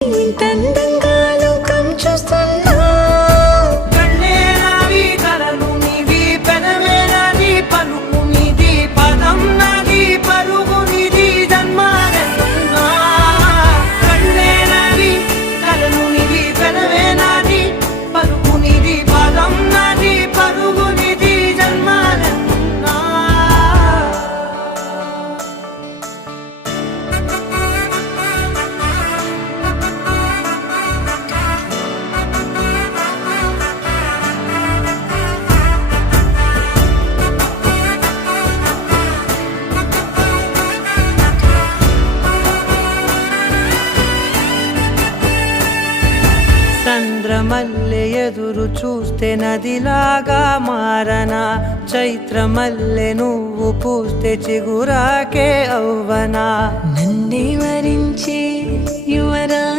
ఇంతందంగా లోకం చూస్తున్నా కళ్ళే నావి కలలు నీవి పెనవే నాది పలుకు నీది పదం నాది పరుగు నీది జన్మాలెన్నున్నా కళ్ళే నావి కలలు నీవి పెనవే నాది పలుకు నీది పదం నాది పరుగు నీది జన్మాలెన్నున్నా చంద్రమల్లె ఎదురు చూస్తే నదిలాగా మారనా చైత్రమల్లె నువ్వు పూస్తే చిగురాకే అవ్వనా నన్నే వరించే యువరా